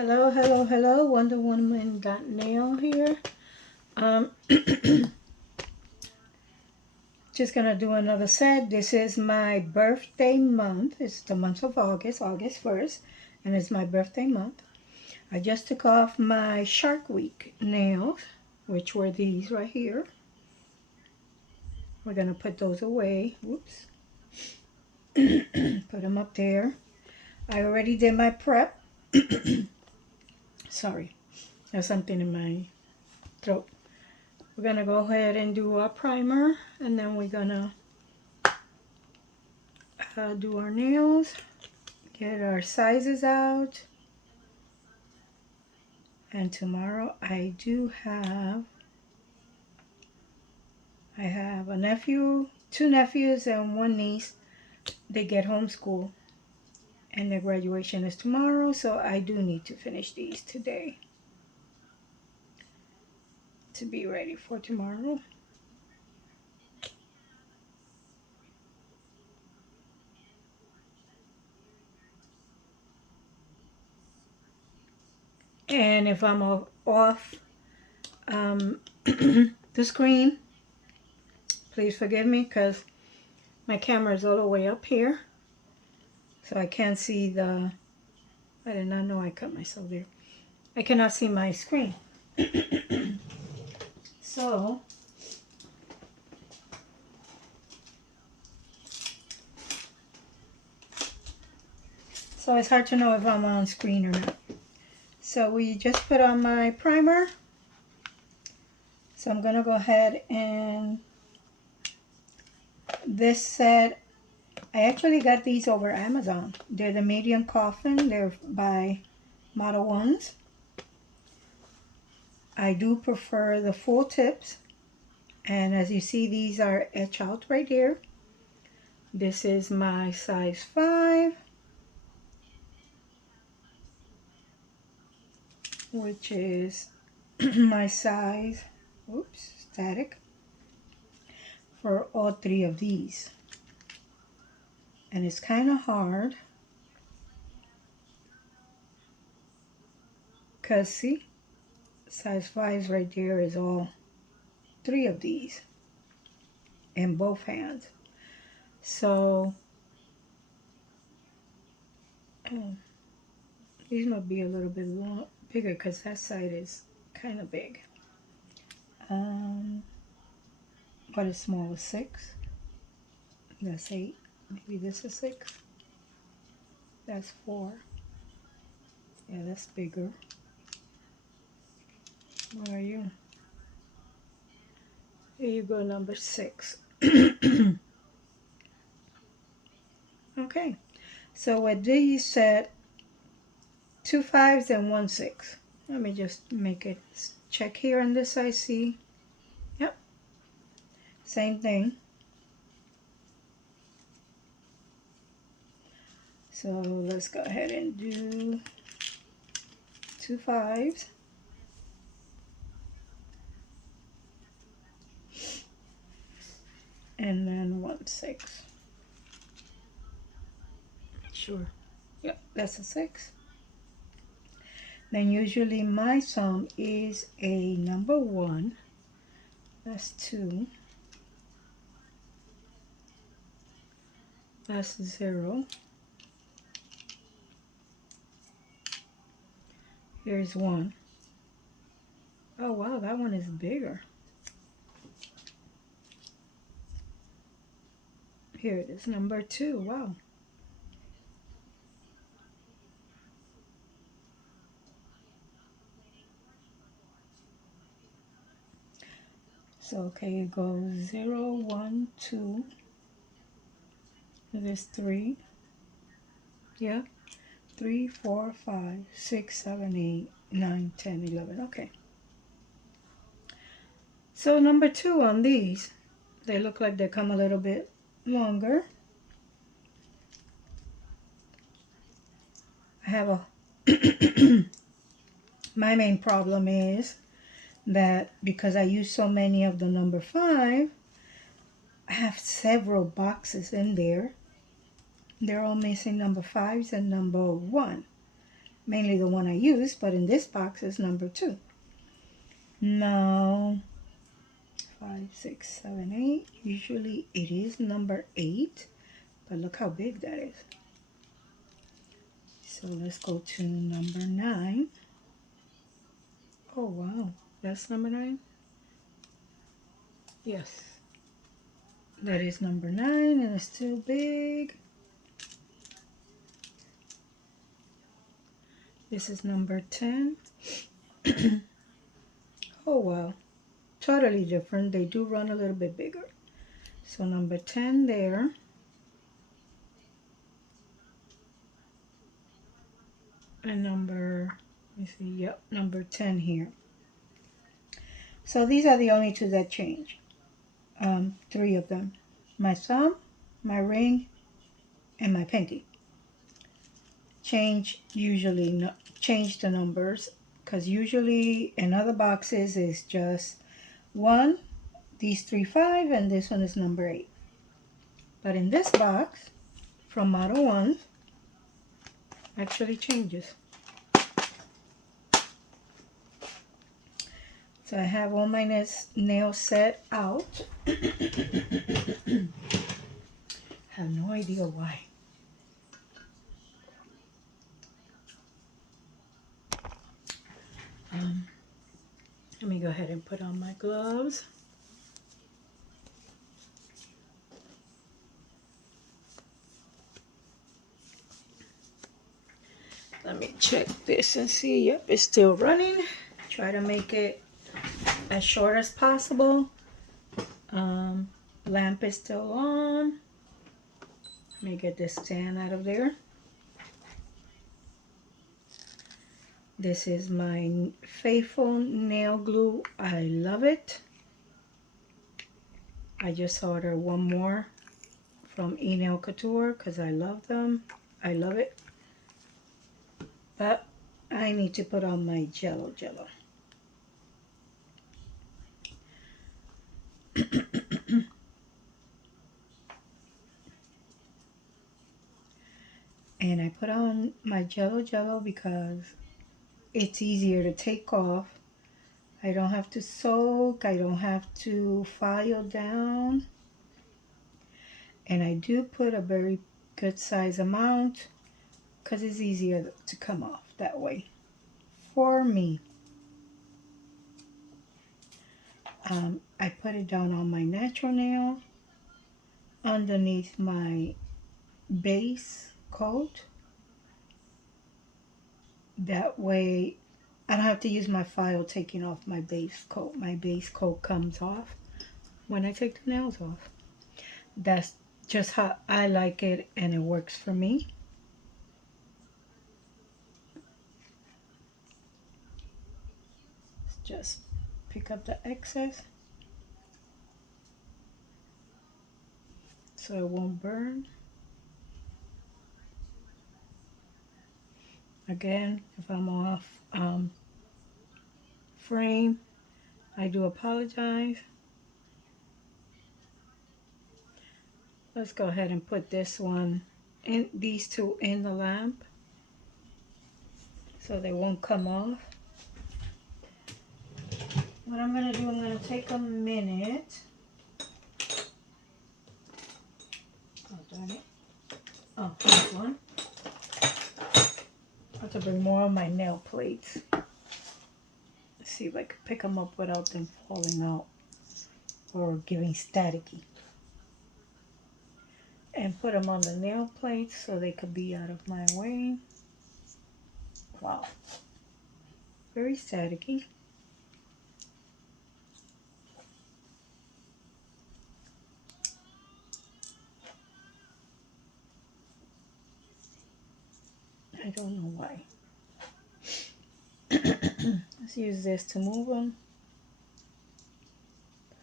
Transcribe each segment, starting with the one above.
Hello, hello, hello. Wonder Woman got nail here. Um, just gonna do another set. This is my birthday month. It's the month of August, August 1st, and it's my birthday month. I just took off my Shark Week nails, which were these right here. We're gonna put those away. Whoops. Put them up there. I already did my prep. Sorry, there's something in my throat. We're gonna go ahead and do our primer, and then we're gonna do our nails, get our sizes out. And tomorrow I have a nephew, two nephews and one niece. They get homeschool and their graduation is tomorrow, so I do need to finish these today to be ready for tomorrow. And if I'm off the screen, please forgive me because my camera is all the way up here, so I can't see the, I did not know I cut myself there. I cannot see my screen. So it's hard to know if I'm on screen or not. So we just put on my primer. So I'm gonna go ahead and this set, I actually got these over Amazon. They're the medium coffin. They're by Model Ones. I do prefer the full tips. And as you see, these are etched out right here. This is my size 5, which is my size, oops, static, for all 3 of these. And it's kind of hard because see, size 5 right there is all 3 of these in both hands. So these might be a little bit bigger because that side is kind of big. But it's small is 6. That's 8. Maybe this is 6. That's 4. Yeah, that's bigger. Where are you? Here you go, number 6. Okay, so with these set 2 5s and 1 6. Let me just make it check here on this I see. Yep, same thing. So let's go ahead and do 2 5s. And then 1 6. Sure. Yep, that's a 6. Then usually my sum is a number 1. That's 2. That's 0. Here's 1. Oh wow, that one is bigger. Here it is, number 2. Wow. So okay, it goes 0, 1, 2. There's 3. Yeah. 3, 4, 5, 6, 7, 8, 9, 10, 11. Okay. So number 2 on these, they look like they come a little bit longer. I have a my main problem is that because I use so many of the number 5, I have several boxes in there. They're all missing number 5s and number 1. mainly the one I use, but in this box is number 2. Now, 5, 6, 7, 8. Usually it is number 8, but look how big that is. So let's go to number 9. Oh, wow. That's number 9? Yes. That is number 9, and it's still big. This is number 10. Oh, wow. Totally different. They do run a little bit bigger. So number 10 there. And number, let me see, yep, number 10 here. So these are the only 2 that change. 3 of them. My thumb, my ring, and my pinky. Change the numbers, because usually in other boxes is just 1, these 3, 5, and this one is number 8. But in this box, from Model 1, actually changes. So I have all my nails set out. Have no idea why. Let me go ahead and put on my gloves. Let me check this and see. Yep, it's still running. Try to make it as short as possible. Lamp is still on. Let me get this stand out of there. This is my Faithful nail glue. I love it. I just ordered one more from eNail Couture because I love them. I love it. But I need to put on my Jello. And I put on my Jello because it's easier to take off. I don't have to soak. I don't have to file down. And I do put a very good size amount because it's easier to come off that way for me. I put it down on my natural nail underneath my base coat. That way I don't have to use my file taking off my base coat. My base coat comes off when I take the nails off. That's just how I like it, and it works for me. Just pick up the excess so it won't burn. Again, if I'm off frame, I do apologize. Let's go ahead and put this one in, these 2 in the lamp so they won't come off. What I'm going to do, I'm going to take a minute. Oh, darn it. Oh, here's one. I have to bring more of my nail plates. Let's see if I can pick them up without them falling out or giving staticky. And put them on the nail plates so they could be out of my way. Wow. Very staticky. I don't know why. Let's use this to move them.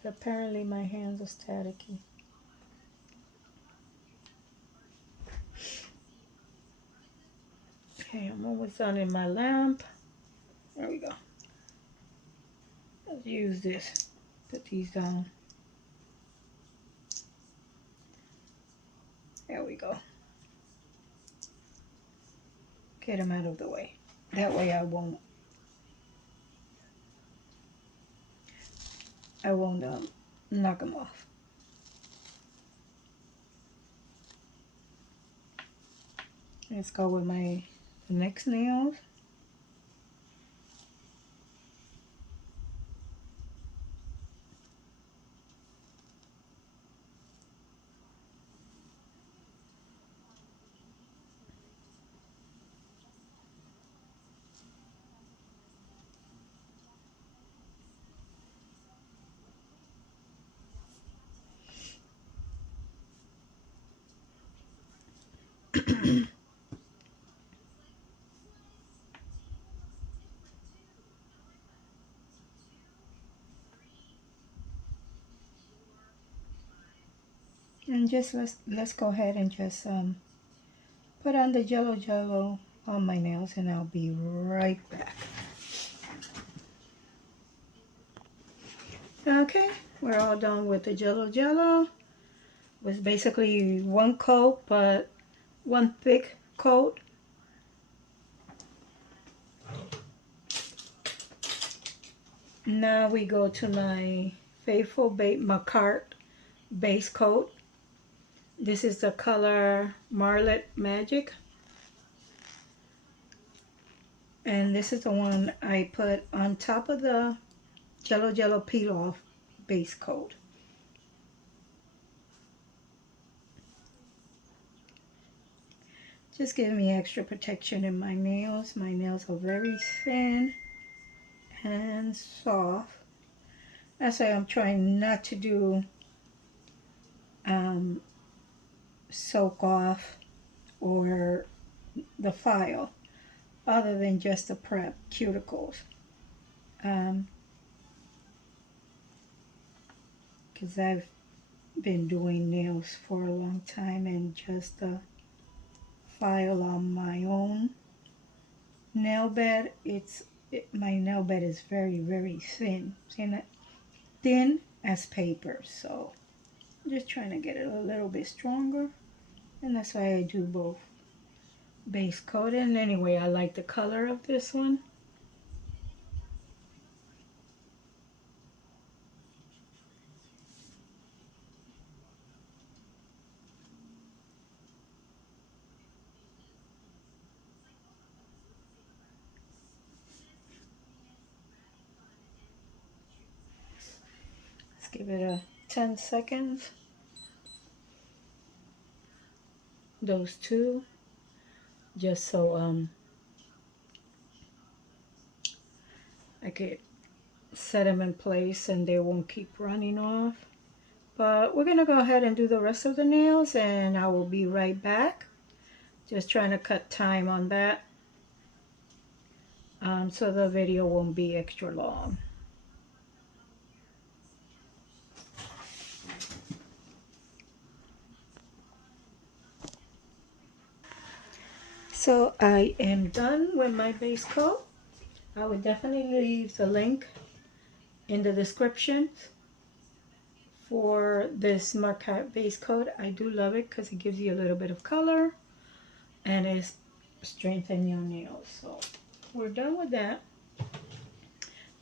But apparently my hands are staticky. Okay, I'm almost done in my lamp. There we go. Let's use this. Put these down. There we go. Get them out of the way. That way I won't knock them off. Let's go with my next nails. And just let's go ahead and just put on the Jello on my nails, and I'll be right back. Okay, we're all done with the Jello. It was basically one coat, but one thick coat. Now we go to my Faithful Babe Macart base coat. This is the color Marlet Magic. And this is the one I put on top of the Jello Peel Off base coat. Just giving me extra protection in my nails. My nails are very thin and soft. That's why I'm trying not to do soak off or the file, other than just the prep cuticles. Because I've been doing nails for a long time, and just the file on my own nail bed, my nail bed is very, very thin. Thin as paper. So I'm just trying to get it a little bit stronger, and that's why I do both base coat. And anyway, I like the color of this one. Let's give it a 10 seconds. Those two, just so I could set them in place and they won't keep running off. But we're gonna go ahead and do the rest of the nails, and I will be right back. Just trying to cut time on that, so the video won't be extra long. So I am done with my base coat. I would definitely leave the link in the description for this Macart base coat. I do love it because it gives you a little bit of color and it strengthens your nails. So we're done with that.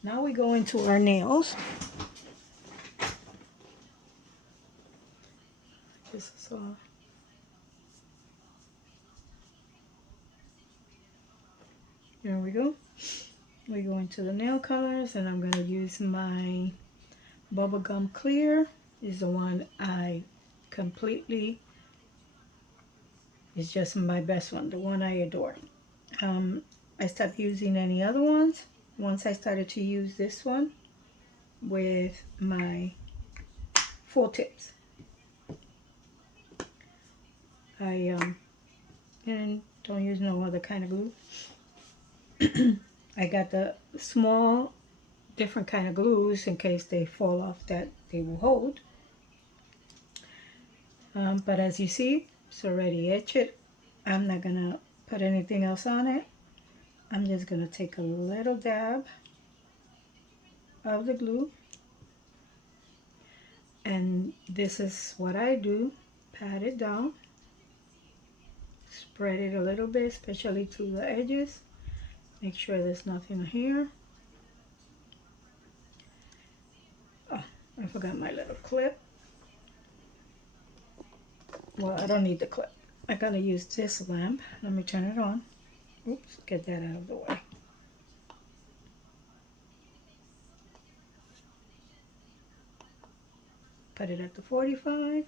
Now we go into our nails. Here we go. We go into the nail colors, and I'm going to use my Bubblegum Clear. This is the one I completely, it's just my best one, the one I adore. I stopped using any other ones once I started to use this one with my full tips. I and don't use no other kind of glue. I got the small different kind of glues in case they fall off that they will hold. But as you see, it's already etched. I'm not gonna put anything else on it. I'm just gonna take a little dab of the glue, and this is what I do. Pat it down, spread it a little bit, especially to the edges, Make sure there's nothing here. Oh, I forgot my little clip. Well, I don't need the clip. I'm gonna use this lamp. Let me turn it on. Oops, get that out of the way. Put it at the 45.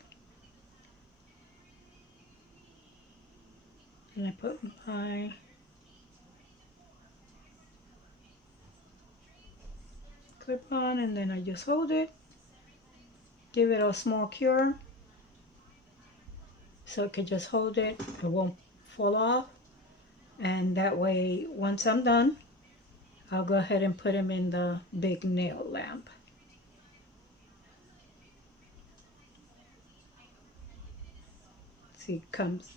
And I put my clip on, and then I just hold it. Give it a small cure so it can just hold it. It won't fall off. And that way, once I'm done, I'll go ahead and put them in the big nail lamp. See, it comes.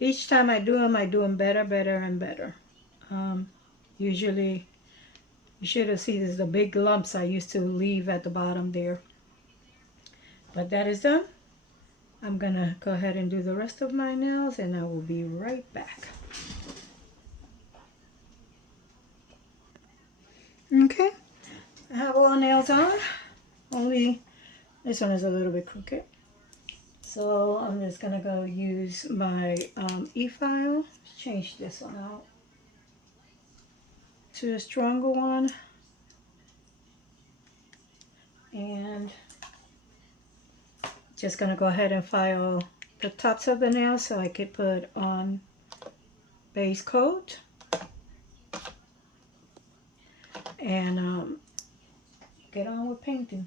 Each time I do them better, better, and better. Usually, you should have seen the big lumps I used to leave at the bottom there. But that is done. I'm gonna go ahead and do the rest of my nails, and I will be right back. Okay, I have all nails on. Only this one is a little bit crooked. So I'm just gonna go use my e-file. Change this one out to a stronger one. And just gonna go ahead and file the tops of the nails so I could put on base coat. And get on with painting.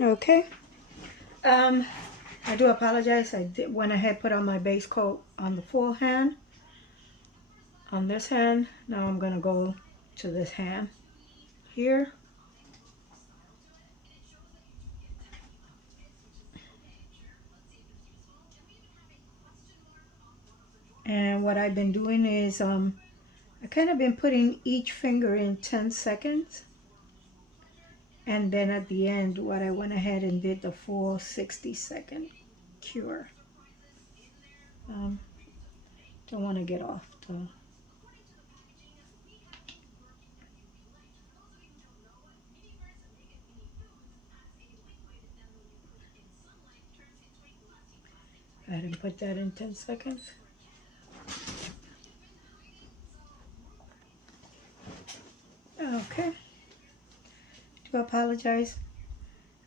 Okay. I do apologize. I went ahead put on my base coat on the full hand. On this hand, now I'm gonna go to this hand here. And what I've been doing is I kind of been putting each finger in 10 seconds. And then at the end, what I went ahead and did the full 60-second cure. Don't want to get off the... I didn't put that in 10 seconds. Okay. Do apologize.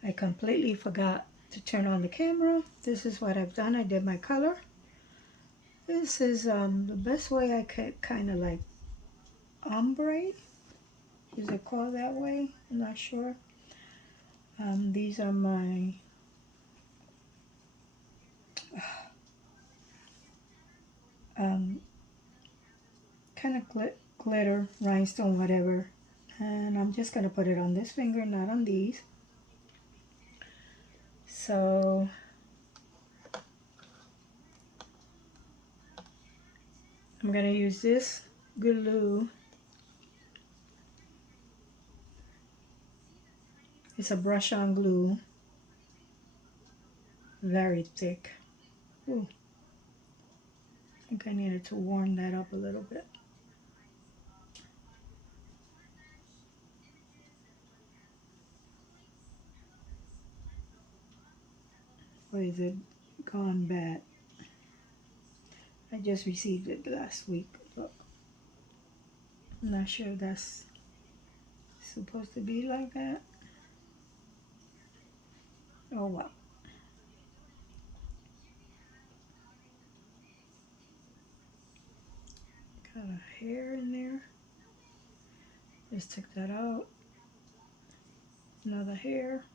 I completely forgot to turn on the camera. This is what I've done. I did my color. This is the best way I could kind of like ombre. Is it called that way? I'm not sure. These are my kind of glitter, rhinestone, whatever. And I'm just going to put it on this finger, not on these. So I'm going to use this glue. It's a brush-on glue. Very thick. Ooh. I think I needed to warm that up a little bit. Or is it gone bad? I just received it last week. Look. I'm not sure if that's supposed to be like that. Oh well. Got a hair in there. Just took that out. Another hair.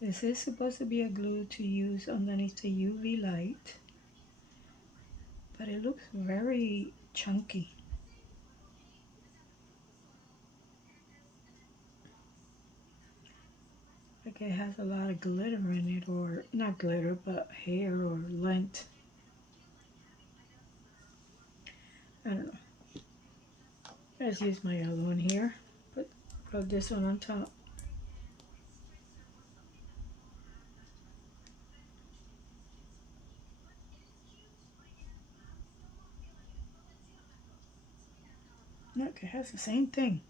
This is supposed to be a glue to use underneath the UV light, but it looks very chunky. it has a lot of glitter in it, or not glitter, but hair or lint. I don't know. Let's use my other one here. Put this one on top. Look, it has the same thing.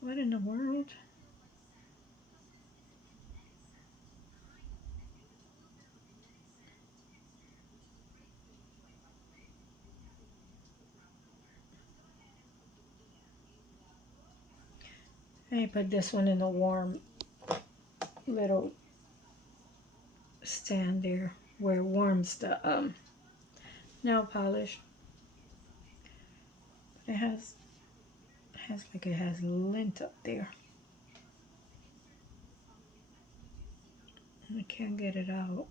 What in the world? I put this one in the warm little stand there where it warms the nail polish. It has lint up there. I can't get it out.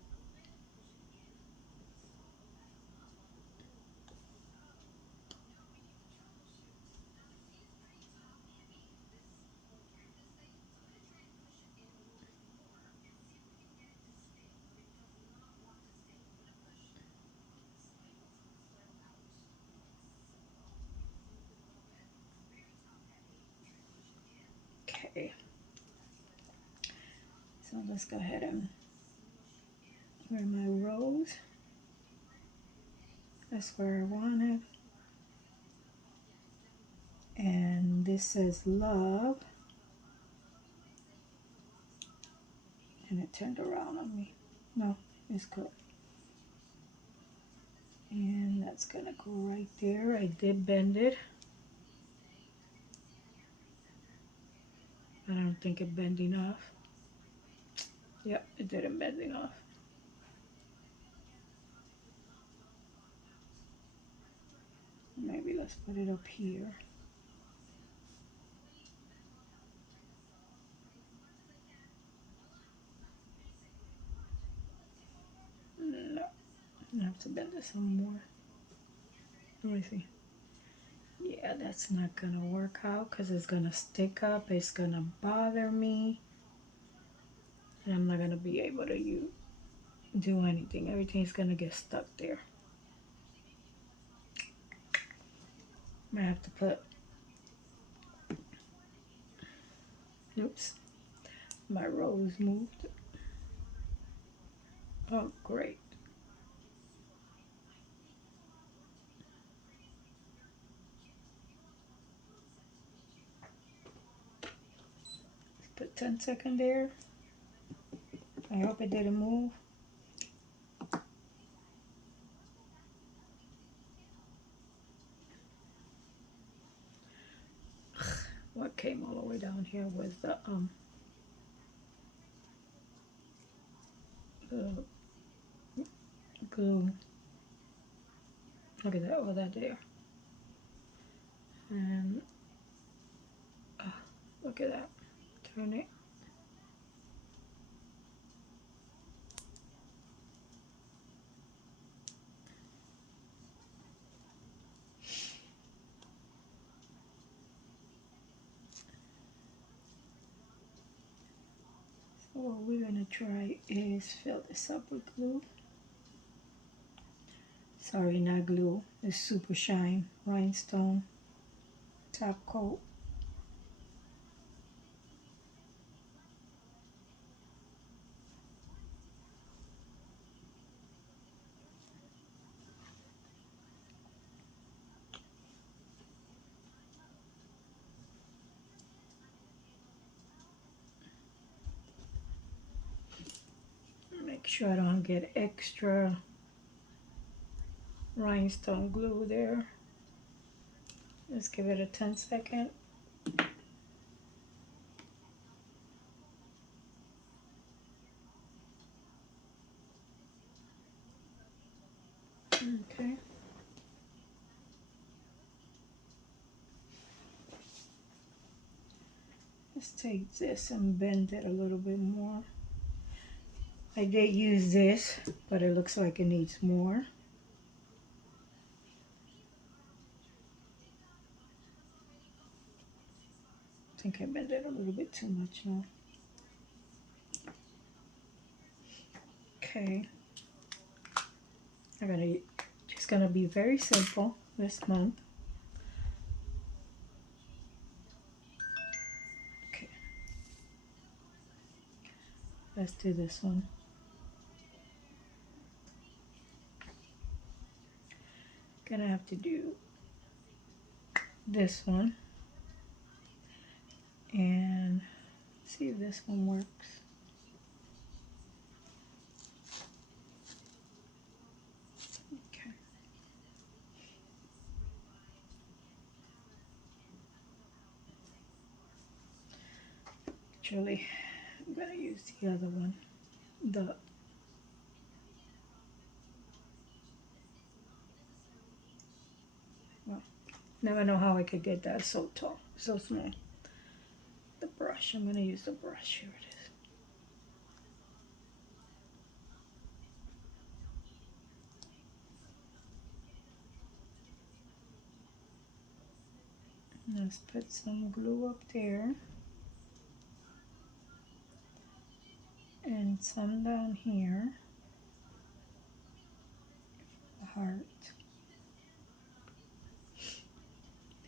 Okay. So let's go ahead and wear my rose. That's where I want it. And this says love. And it turned around on me. No, it's good. And that's gonna go right there. I did bend it. I don't think it bent enough. Yep, it didn't bend enough. Maybe let's put it up here. No, I have to bend it some more. Let me see. Yeah, that's not gonna work out because it's gonna stick up. It's gonna bother me. And I'm not gonna be able to do anything. Everything's gonna get stuck there. I have to put, oops, my rose moved. Oh, great. Put 10 seconds there. I hope it didn't move. What came all the way down here was the glue. Look at that, all that there. And look at that. Turn it. So what we're gonna try is fill this up with glue. Sorry, not glue. It's Super Shine Rhinestone top coat. Make sure I don't get extra rhinestone glue there. Let's give it a 10 second. Okay. Let's take this and bend it a little bit more. I did use this, but it looks like it needs more. think I bent it a little bit too much now. Okay. Just gonna be very simple this month. Okay. Let's do this one. Gonna have to do this one and see if this one works. Okay. Actually, I'm gonna use the other one. Well, never know how I could get that so tall, so small. The brush, I'm gonna use the brush. Here it is. Let's put some glue up there and some down here. The heart.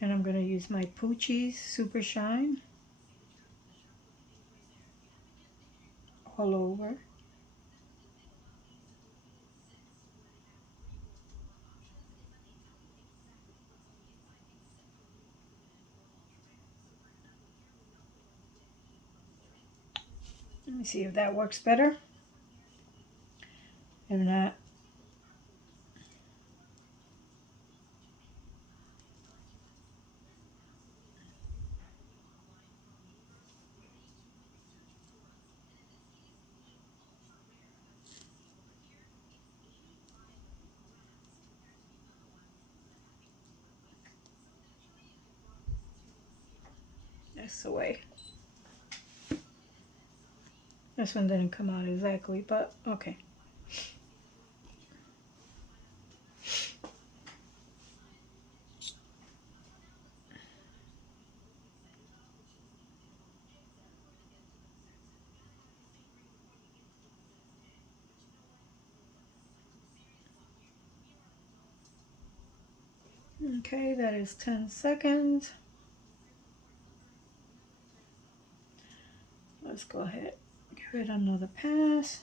And I'm gonna use my Poochie's Super Shine all over. Let me see if that works better. If not, that's the way. This one didn't come out exactly, but okay. Okay, that is 10 seconds. Let's go ahead, give it another pass.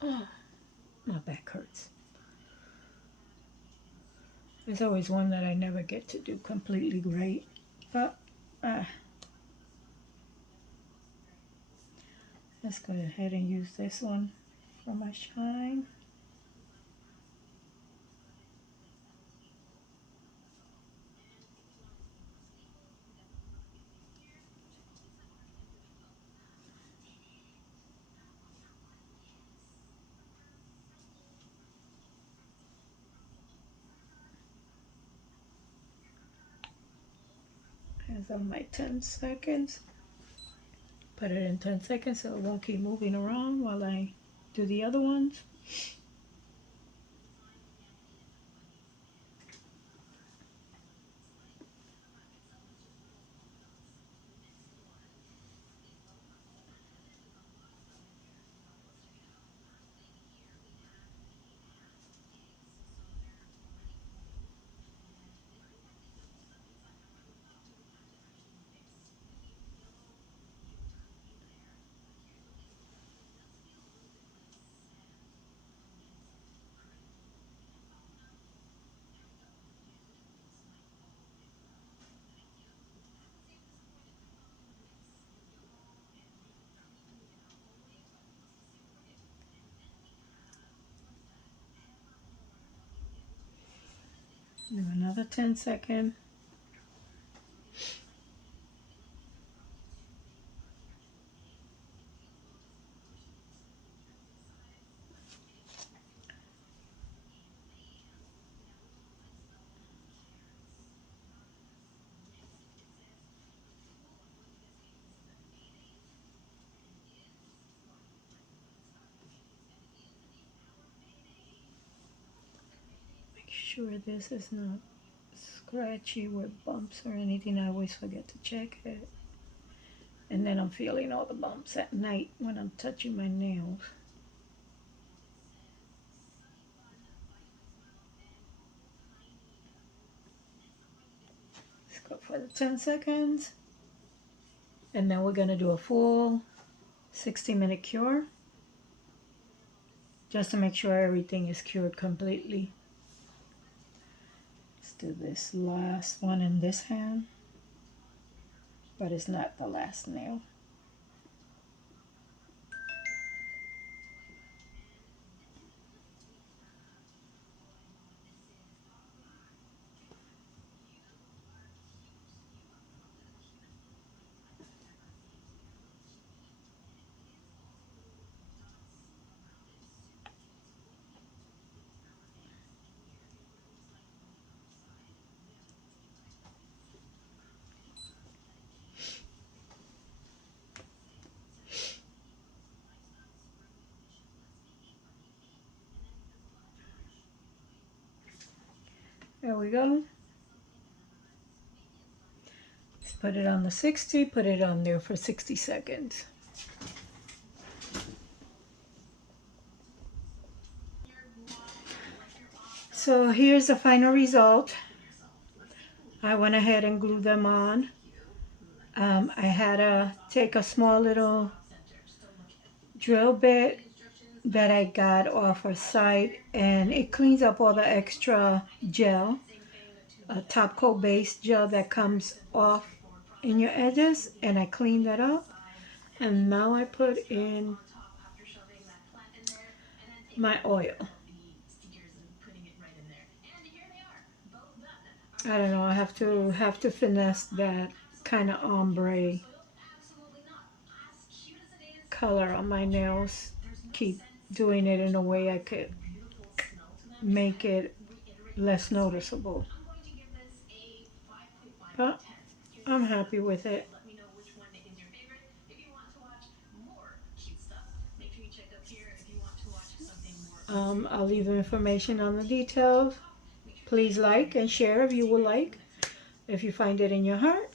Oh, my back hurts. There's always one that I never get to do completely great, but let's go ahead and use this one for my shine. Here's on my 10 seconds. Put it in 10 seconds so it won't keep moving around while I do the other ones. Do another 10 seconds. Make sure this is not scratchy with bumps or anything. I always forget to check it. And then I'm feeling all the bumps at night when I'm touching my nails. Let's go for the 10 seconds. And then we're going to do a full 60-minute cure. Just to make sure everything is cured completely. Let's do this last one in this hand. But it's not the last nail. There we go. Let's put it on the 60, put it on there for 60 seconds. So here's the final result. I went ahead and glued them on. I had to take a small little drill bit that I got off a site, and it cleans up all the extra gel, top coat base gel that comes off in your edges, and I cleaned that up. And now I put in my oil. I don't know, I have to finesse that kind of ombre color on my nails. Keep doing it in a way I could make it less noticeable. But I'm happy with it. I'll leave information on the details. Please like and share if you would like. If you find it in your heart,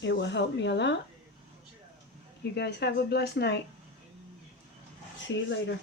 it will help me a lot. You guys have a blessed night. See you later.